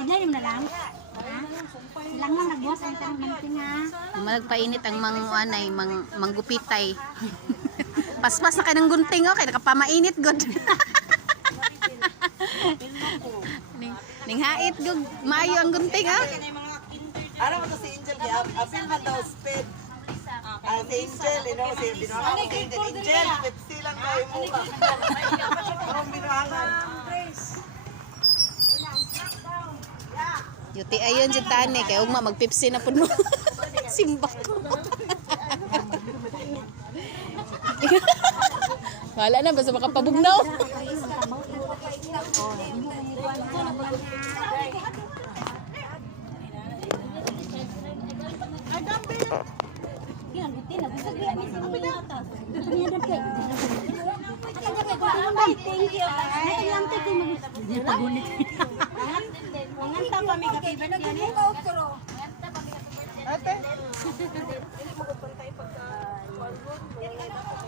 Bigay mo na lang. Ha? Lang lang nagbuwas ang tarong manting ha. Malagpainit ang mang anay, mang manggupitay. Paspas na kay ng gunting oh, kay nakapamainit gud. ning, ning hait gud, maayo ang gunting ha. Ano mo to si Angel kaya apil man daw speed. Ah, si Angel, you know, si si Angel. Angel, Pepsi lang tayo mo Yuti ayon si Tani kay ugma magpipsi na pud mo. Simbak ko. Wala na basta makapabugnaw. Yan, buti na. Gusto ko yan. Gusto ko yan. Gusto ko yan. Ay, thank you. Ay, lang to kay mag- Hindi